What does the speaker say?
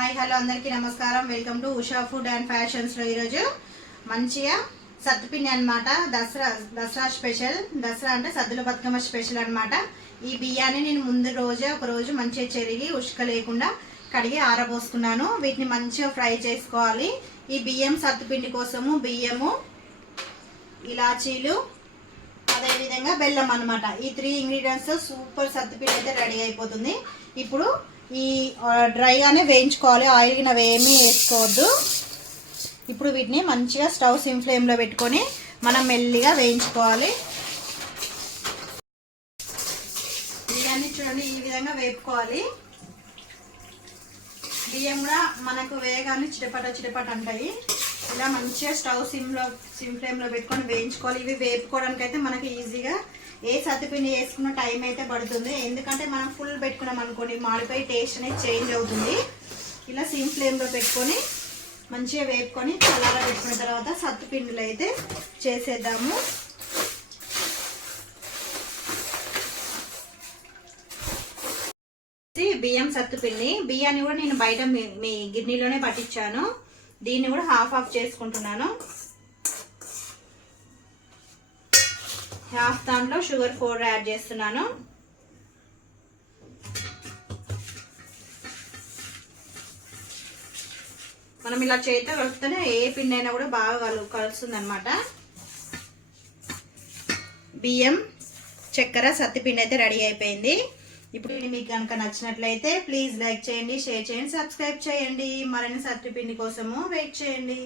Hi hello అందరికీ నమస్కారం. Welcome to Usha food and ఫ్యాషన్స్లో ఈరోజు మంచిగా సత్తుపిండి అన్నమాట. దసరా దసరా స్పెషల్. దసరా అంటే సద్దుల బతుకమ్మ స్పెషల్ అనమాట ఈ బియ్యాన్ని నేను ముందు రోజే ఒక రోజు మంచిగా చెరిగి ఉష్క లేకుండా కడిగి ఆరబోసుకున్నాను. వీటిని మంచిగా ఫ్రై చేసుకోవాలి. ఈ బియ్యం సత్తుపిండి కోసము బియ్యము ఇలాచీలు అదేవిధంగా బెల్లం అనమాట ఈ త్రీ ఇంగ్రీడియంట్స్ సూపర్ సత్తుపిండి అయితే రెడీ అయిపోతుంది. ఇప్పుడు ఈ డ్రైగానే వేయించుకోవాలి. ఆయిల్ ఏమీ వేసుకోవద్దు. ఇప్పుడు వీటిని మంచిగా స్టవ్ సిమ్ ఫ్లేమ్లో పెట్టుకొని మనం మెల్లిగా వేయించుకోవాలి. బియ్యాన్ని చూడండి ఈ విధంగా వేపుకోవాలి. బియ్యం కూడా మనకు వేగాన్ని చిటపట చిటపట అంటాయి. ఇలా మంచిగా స్టవ్ సిమ్లో సిమ్ ఫ్లేమ్లో పెట్టుకొని వేయించుకోవాలి. ఇవి వేపుకోవడానికి అయితే మనకి ఈజీగా ఏ సత్తుపిండి వేసుకున్న టైం అయితే పడుతుంది. ఎందుకంటే మనం ఫుల్ పెట్టుకున్నాం అనుకోండి మాడిపోయి టేస్ట్ అనేది చేంజ్ అవుతుంది. ఇలా సిమ్ ఫ్లేమ్లో పెట్టుకొని మంచిగా వేపుకొని చల్లారా పెట్టుకున్న తర్వాత సత్తుపిండిలు అయితే చేసేద్దాము. బియ్యం సత్తుపిండి బియ్యాన్ని కూడా నేను బయట మీ మీ గిన్నెలోనే పట్టించాను. దీన్ని కూడా హాఫ్ ఆఫ్ చేసుకుంటున్నాను. హాఫ్ దాంట్లో షుగర్ పౌడర్ యాడ్ చేస్తున్నాను. మనం ఇలా చేతితో కలుపుతూనే ఏ పిండి అయినా కూడా బాగా కలు కలుస్తుంది అనమాట బియ్యం చక్కెర సత్తిపిండి అయితే రెడీ అయిపోయింది. ఇప్పుడు మీకు కనుక నచ్చినట్లయితే ప్లీజ్ లైక్ చేయండి షేర్ చేయండి సబ్స్క్రైబ్ చేయండి. మరిన్ని సత్తిపిండి కోసము వెయిట్ చేయండి.